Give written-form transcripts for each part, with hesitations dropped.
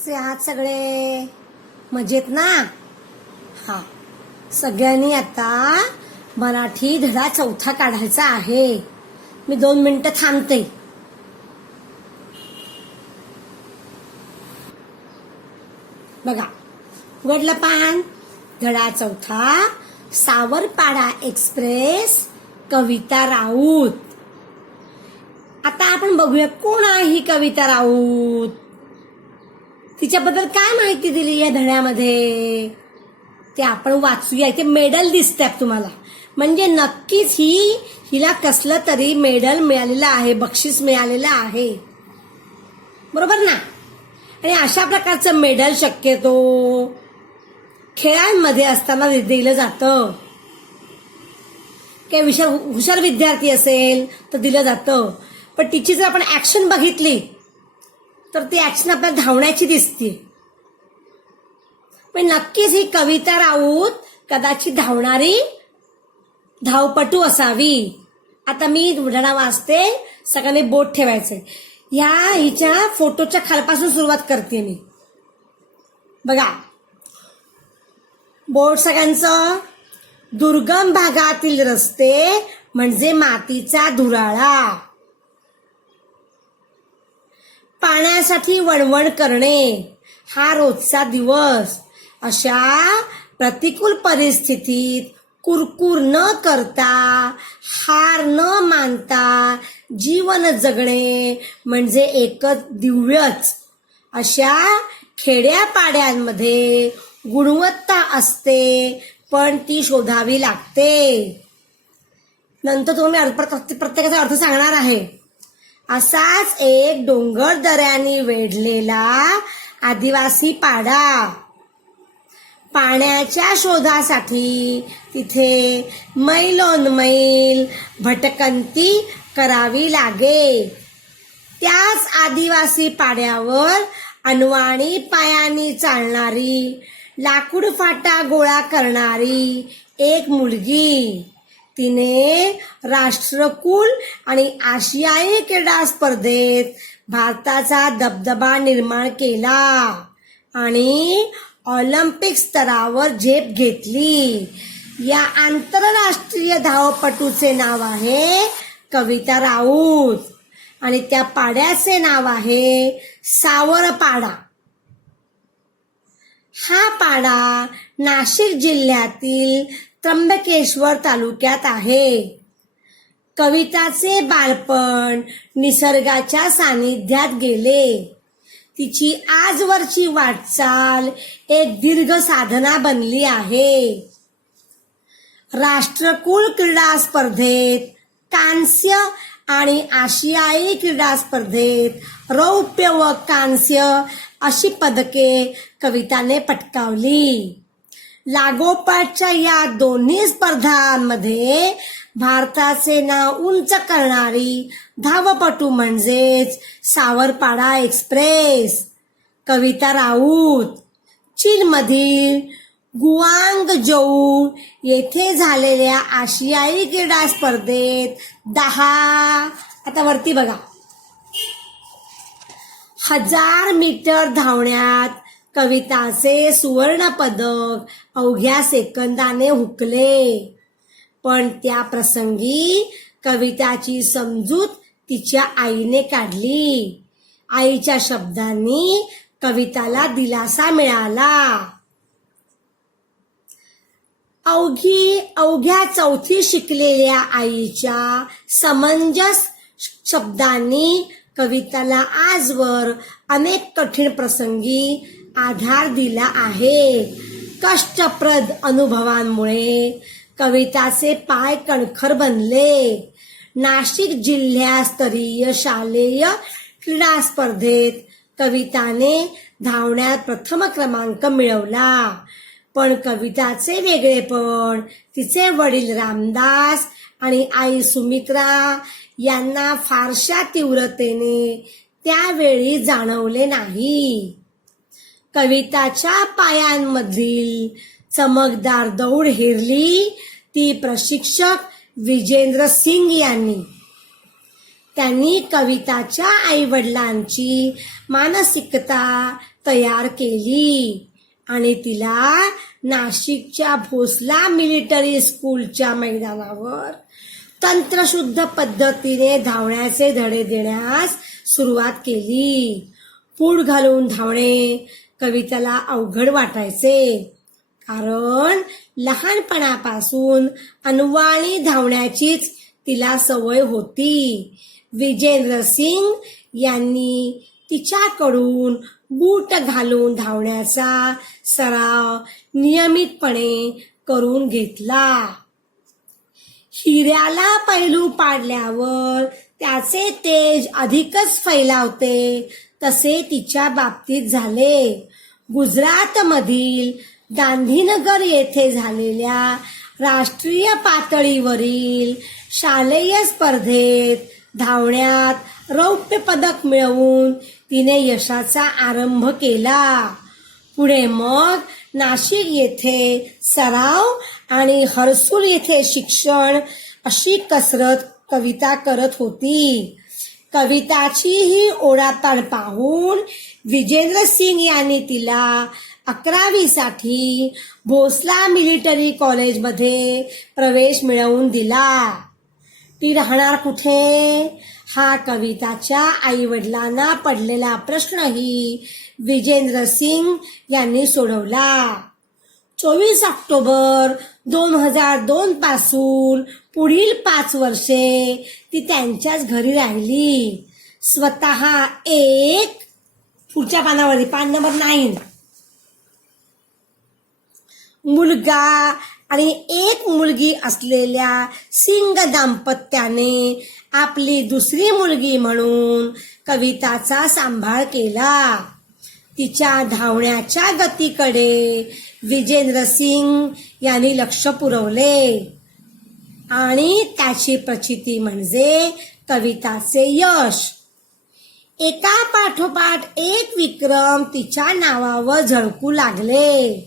कसे आहात सगळे? मजेत ना? हा, सगळ्यांनी आता मराठी धडा चौथा काढायचा आहे. मी 2 मिनिटं थांबते. बघा, उघडलं पान. धडा चौथा, सावरपाडा एक्सप्रेस, कविता राऊत. आता आपण बघूया कोण आहे ही कविता राऊत. तिच्याबद्दल काय माहिती दिली या धड्यामध्ये ते आपण वाचूया. इथे मेडल दिसतात तुम्हाला, म्हणजे नक्कीच हिला कसलं तरी मेडल मिळालेलं आहे, बक्षीस मिळालेलं आहे, बरोबर ना? आणि अशा प्रकारचं मेडल शक्यतो खेळांमध्ये असताना दिलं जातं. काही हुशार विद्यार्थी असेल तर दिलं जातं. पण तिची जर आपण ऍक्शन बघितली तर ती ऍक्शन आपल्याला धावण्याची दिसते. पण नक्कीच ही कविता राऊत कदाचित धावणारी धावपटू असावी. आता मी धडा वाचते, सगळ्यांनी बोट ठेवायचंय. हिच्या फोटोच्या खालपासून सुरुवात करते मी. बघा, बोट सगळ्यांचं. दुर्गम भागातील रस्ते म्हणजे मातीचा धुराळा. पाण्यासाठी वणवण करणे हा रोजचा दिवस. अशा प्रतिकूल परिस्थितीत कुरकुर न करता, हार न मानता जीवन जगणे म्हणजे एकच दिव्यच. अशा खेड्यापाड्यांमध्ये गुणवत्ता असते, पण ती शोधावी लागते. नंतर तुम्ही प्रत्येकाचा अर्थ सांगणार आहे. असाच एक डोंगर दऱ्यांनी वेढलेला आदिवासी पाडा. पाण्याच्या शोधासाठी तिथे मैलोनमैल भटकंती करावी लागे. त्याच आदिवासी पाड्यावर अनवाणी पायांनी चालणारी, लाकूड फाटा गोळा करणारी एक मुलगी. तिने राष्ट्रकुल आणि आशियाई क्रीडा स्पर्धेत भारताचा दबदबा निर्माण केला आणि ऑलिम्पिक स्तरावर झेप घेतली. या आंतरराष्ट्रीय धावपटूचे नाव आहे कविता राऊत आणि त्या पाड्याचे नाव आहे सावरपाडा. हा पाडा नाशिक जिल्ह्यातील त्र्यंबकेश्वर तालुक्यात आहे. कविताचे बालपण निसर्गाच्या सानिध्यात गेले. तिची आजवरची वाटचाल एक दीर्घ साधना बनली आहे. राष्ट्रकुल क्रीडा स्पर्धेत कांस्य आणि आशियाई क्रीडा स्पर्धेत रौप्य व कांस्य अशी पदके कविताने पटकावली. लागोपाठच्या या दोन्ही स्पर्धांमध्ये भारताचे नाव उंच करणारी धावपटू म्हणजेच सावरपाडा एक्सप्रेस कविता राऊत. चीनमधील गुआंगझोऊ येथे झालेल्या आशियाई क्रीडा स्पर्धेत 10 आता वरती बघा 1000 मीटर धावण्यात कविताचे सुवर्ण पदक अवघ्या सेकंदाने हुकले. पण त्या प्रसंगी कविताची समजूत तिच्या आईने काढली. आईच्या शब्दांनी कविताला दिलासा मिळाला. अवघ्या 4थी शिकलेल्या आईच्या समंजस शब्दांनी कविताला आजवर अनेक कठीण प्रसंगी आधार दिला आहे. कष्टप्रद अनुभवांमुळे कविताचे पाय कणखर बनले. नाशिक जिल्हास्तरीय शालेय क्रीडा स्पर्धेत कविताने धावण्यात प्रथम क्रमांक मिळवला. पण कविताचे वेगळेपण तिचे वडील रामदास आणि आई सुमित्रा यांना फारशा तीव्रतेने त्यावेळी जाणवले नाही. कविताच्या पायांमधील चमकदार दौड हेरली ती प्रशिक्षक विजेंद्र सिंग यांनी. त्यांनी कविताच्या आईवडिलांची मानसिकता तयार केली आणि तिला नाशिकच्या भोसला मिलिटरी स्कूलच्या मैदानावर तंत्रशुद्ध पद्धतीने धावण्याचे धडे देण्यास सुरुवात केली. पूड घालून धावणे कविताला अवघड वाटायचे, कारण लहानपणापासून अनवाणी धावण्याचीच तिला सवय होती. विजेंद्र सिंग यांनी तिच्याकडून बूट घालून धावण्याचा सराव नियमितपणे करून घेतला. हिऱ्याला पैलू पाडल्यावर त्याचे तेज अधिकच फैलावते, तसे तिच्या बाबतीत झाले. गुजरातमधील गांधीनगर येथे झालेल्या राष्ट्रीय पातळीवरील शालेय स्पर्धेत धावण्यात रौप्य पदक मिळवून तिने यशाचा आरंभ केला. पुढे मग नाशिक येथे सराव आणि हर्सुल येथे शिक्षण अशी कसरत कविता करत होती. कविताची ही ओढाताण पाहून विजेंद्र सिंग यांनी तिला 11वी साठी भोसला मिलिटरी कॉलेजमध्ये प्रवेश मिळवून दिला. ती राहणार कुठे, हा कविताच्या आईवडिलांना पडलेला प्रश्नही विजेंद्र सिंग यांनी सोडवला. 24 ऑक्टोबर 2002 पासून पुढील 5 वर्षे ती त्यांच्याच घरी राहिली. स्वतः एक, पुढच्या पानावरती पान नंबर 9, मुलगा आणि एक मुलगी असलेल्या सिंग दाम्पत्याने आपली दुसरी मुलगी म्हणून कविताचा सांभाळ केला. तिच्या धावण्याच्या गतीकडे विजेंद्र सिंग यांनी लक्ष पुरवले आणि त्याची प्रचिती म्हणजे कविताचे यश. एका पाठोपाठ एक विक्रम तिच्या नावावर झळकू लागले.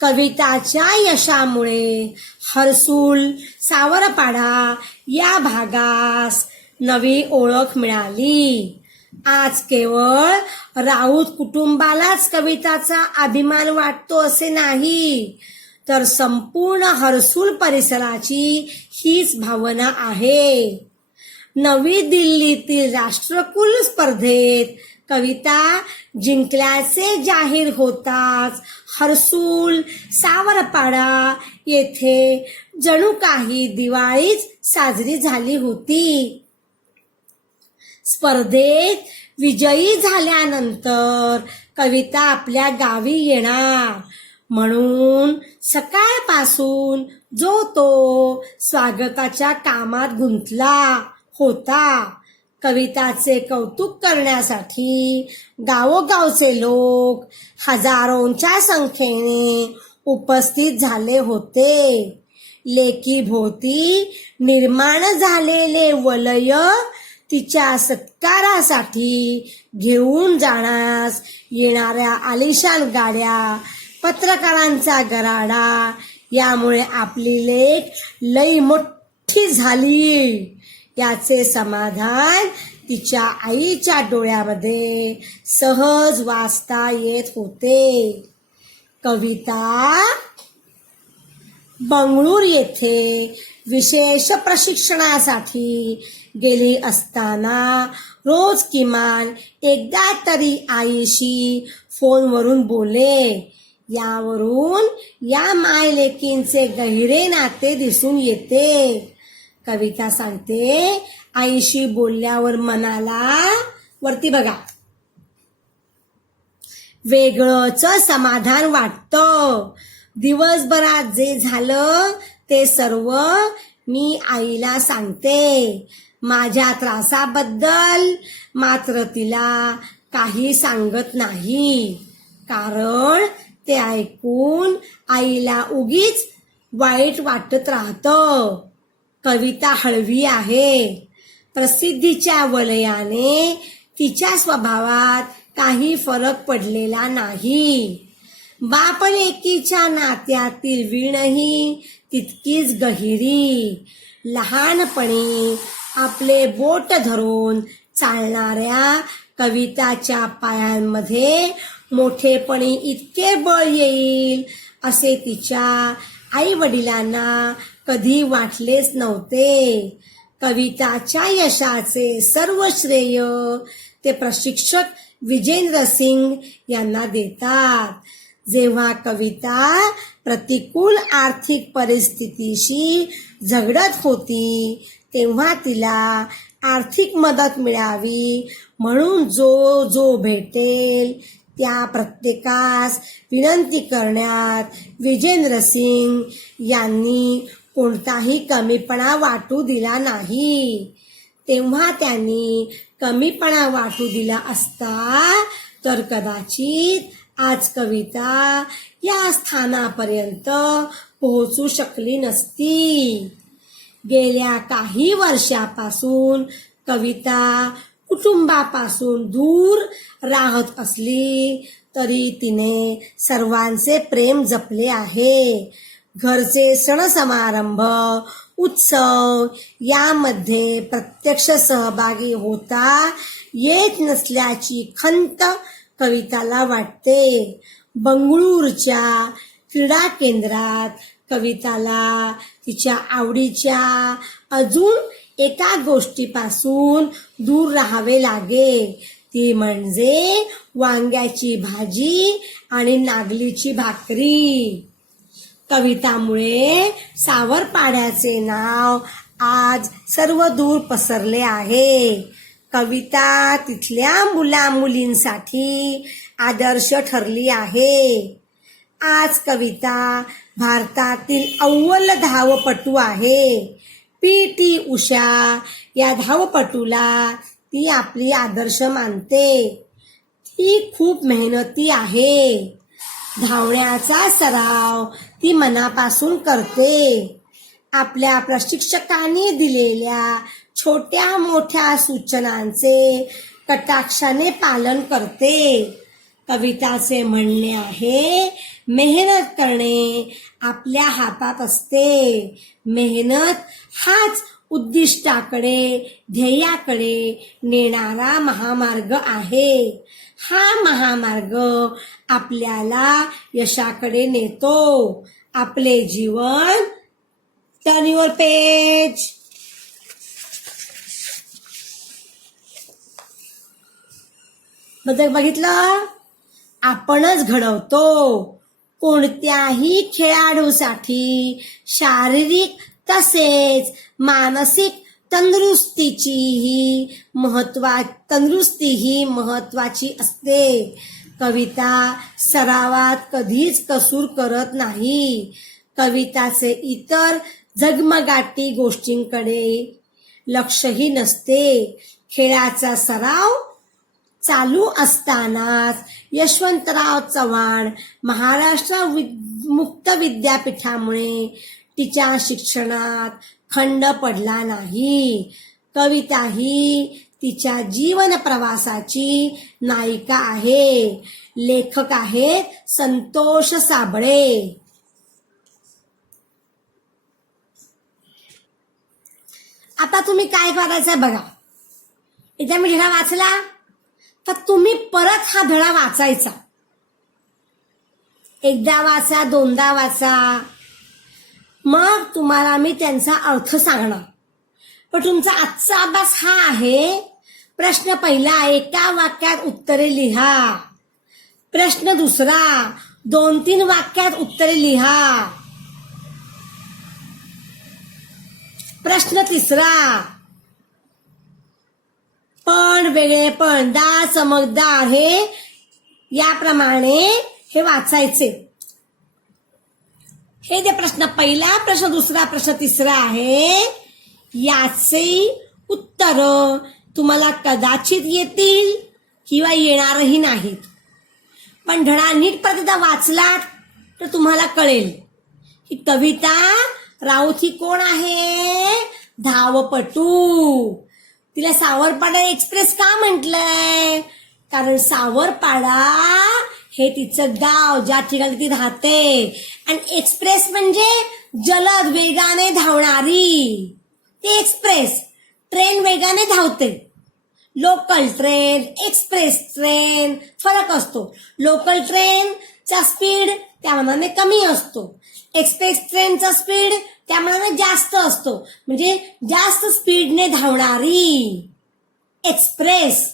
कविताच्या यशामुळे हर्सुल, सावरपाडा या भागास नवी ओळख मिळाली. आज केवळ राऊत कुटुंबालाच कविताचा अभिमान वाटतो असे नाही, तर संपूर्ण हर्सुल परिसराची हीच भावना आहे. नवी दिल्लीतील राष्ट्रकुल स्पर्धेत कविता जिंकल्याचे जाहीर होताच हर्सुल, सावरपाडा येथे जणू काही दिवाळीच साजरी झाली होती. स्पर्धेत विजयी झाल्यानंतर कविता आपल्या गावी येणार म्हणून सकाळपासून जो तो स्वागताच्या कामात गुंतला होता. कविताचे कौतुक करण्यासाठी गावोगावचे लोक हजारोंच्या संख्येने उपस्थित झाले होते. लेकीभोवती निर्माण झालेले वलय तिच्या सत्कारासाठी घेऊन जाण्यास येणाऱ्या आलिशान गाड्या, पत्रकारांचा गराडा यामुळे आपली लेक लई मोठी झाली याचे समाधान तिच्या आईच्या डोळ्यामध्ये सहज वाचता येत होते. कविता बंगळूर येथे विशेष प्रशिक्षणासाठी गेली असताना रोज किमान एकदा तरी आईशी फोनवरून बोले. यावरून या मायलेकींचे गहिरे नाते दिसून येते. कविता सांगते, आईशी बोलल्यावर मनाला वरती बघा वेगळंच समाधान वाटतं. दिवसभरात जे झालं ते सर्व मी आईला सांगते. माझ्या त्रासाबद्दल मात्र तिला काही सांगत नाही, कारण ते ऐकून आईला उगीच वाईट वाटत राहतं. कविता हळवी आहे. प्रसिद्धीच्या वलयाने तिच्या स्वभावात काही फरक पडलेला नाही. बापलेकीच्या नात्यातील वीणही तितकीच गहिरी. लहानपणी आपले बोट धरून चालणाऱ्या कविताच्या पायांमध्ये मोठेपणी इतके बळ येईल असे तिच्या आई वडिलांना कधी वाटलेच नव्हते. कविताच्या यशाचे सर्व श्रेय ते प्रशिक्षक विजेंद्र सिंग यांना देतात. जेव्हा कविता प्रतिकूल आर्थिक परिस्थितीशी झगडत होती तेव्हा तिला आर्थिक मदत मिळावी म्हणून जो भेटेल त्या प्रत्येकास विनंती करण्यात विजेंद्र सिंग यांनी कोणताही कमीपणा वाटू दिला नाही. तेव्हा त्यांनी कमीपणा वाटू दिला असता तर कदाचित आज कविता या स्थानापर्यंत पोहोचू शकली नसती. गेल्या काही वर्षापासून कविता कुटुंबापासून दूर राहत असली तरी तिने सर्वांचे प्रेम जपले आहे. घरचे सण समारंभ उत्सव यामध्ये प्रत्यक्ष सहभागी होता येत नसल्याची खंत कविताला वाटते. बंगळूरच्या क्रीडा केंद्रात कविताला तिच्या आवडीच्या अजून एका गोष्टीपासून दूर राहावे लागे, ती म्हणजे वांग्याची भाजी आणि नागलीची भाकरी. कवितामुळे सावरपाड्याचे नाव आज सर्व दूर पसरले आहे. कविता तिथल्या मुला-मुलींसाठी आदर्श ठरली आहे. आज कविता भारतातील अव्वल धावपटू आहे. पी.टी. उषा या धावपटूला ती आपली आदर्श मानते. ती खूप मेहनती आहे. धावण्याचा सराव ती मनापासून करते. आपल्या प्रशिक्षकांनी दिलेल्या छोट्या मोठ्या सूचनांचे कटाक्षाने पालन करते. कविताचे म्हणणे आहे, मेहनत करणे आपल्या हातात असते. मेहनत हाच उद्दिष्टाकडे ध्येयाकडे नेणारा महामार्ग आहे. हा महामार्ग आपल्याला यशाकडे नेतो. आपले जीवन टर्न युअर पेज. बघितलं, आपणच घडवतो. कोणत्याही खेळाडूसाठी शारीरिक तसेच मानसिक तंदुरुस्ती ही महत्वाची असते. कविता सरावात कधीच कसूर करत नाही. कविताचे इतर झगमगाटी गोष्टींकडे लक्षही नसते. खेळाचा सराव चालू असतानाच यशवंतराव चव्हाण महाराष्ट्र मुक्त विद्यापीठामुळे तिच्या शिक्षणात खंड पडला नाही. कविता ही तिच्या जीवन प्रवासाची नायिका आहे. लेखक आहेत संतोष साबळे. आता तुम्ही काय करायचं बघा. एकदा मी धडा वाचला तर तुम्ही परत हा धडा वाचायचा. एकदा वाचा, दोनदा वाचा, मग तुम्हाला मी त्यांचा अर्थ सांगणार. पण तुमचा आजचा अभ्यास हा आहे. प्रश्न पहिला, एका वाक्यात उत्तरे लिहा. प्रश्न दुसरा, 2-3 वाक्यात उत्तरे लिहा. प्रश्न तिसरा, पण वेगळे पण दा चमकदार हे याप्रमाणे हे वाचायचे. हे जे प्रश्न पहिला, प्रश्न दुसरा, प्रश्न तिसरा आहे, याचे उत्तर तुम्हाला कदाचित येतील किंवा येणारही नाहीत. पण धडा नीट परत वाचलात तर तुम्हाला कळेल की कविता राऊत ही कोण आहे. धावपटू. तिला सावरपाडा एक्सप्रेस का म्हटलंय? कारण सावरपाडा हे तिचं गाव, ज्या ठिकाणी ती राहते. आणि एक्सप्रेस म्हणजे जलद वेगाने धावणारी ती एक्सप्रेस. ट्रेन वेगाने धावते. लोकल ट्रेन, एक्सप्रेस ट्रेन फरक असतो. लोकल ट्रेनचा स्पीड त्या मानाने कमी असतो. एक्सप्रेस ट्रेनचा स्पीड त्या मानाने जास्त असतो. म्हणजे जास्त स्पीडने धावणारी एक्सप्रेस,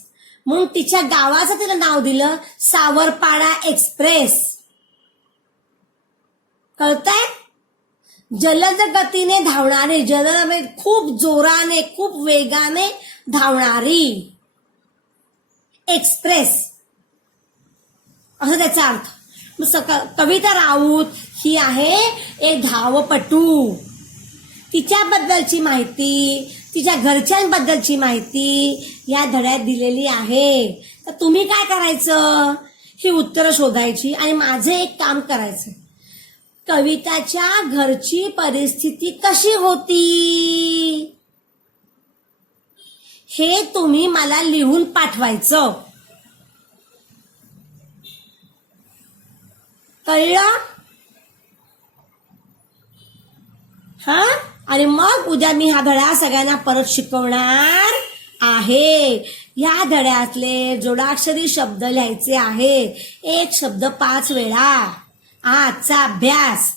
म्हणून तिच्या गावाचं तिला नाव दिलं सावरपाडा एक्सप्रेस. कळतंय? जलद गतीने धावणारी, जलद खूप जोराने, खूप वेगाने धावणारी एक्सप्रेस, असं त्याचा अर्थ. कविता राऊत ही आहे एक धावपटू. तिच्याबद्दलची माहिती, तिच्या घरच्यांबद्दलची माहिती या धड्यात दिलेली आहे. तर तुम्ही काय करायचं, ही उत्तरं शोधायची आणि माझं एक काम करायचं. कविताच्या घरची परिस्थिती कशी होती हे तुम्ही मला लिहून पाठवायचं. कळलं? हा, आणि मग उद्या मी हा धडा सगळ्यांना परत शिकवणार आहे. या धड्यातले जोडाक्षरी शब्द लिहायचे आहेत. एक शब्द 5 वेळा. आजचा अभ्यास.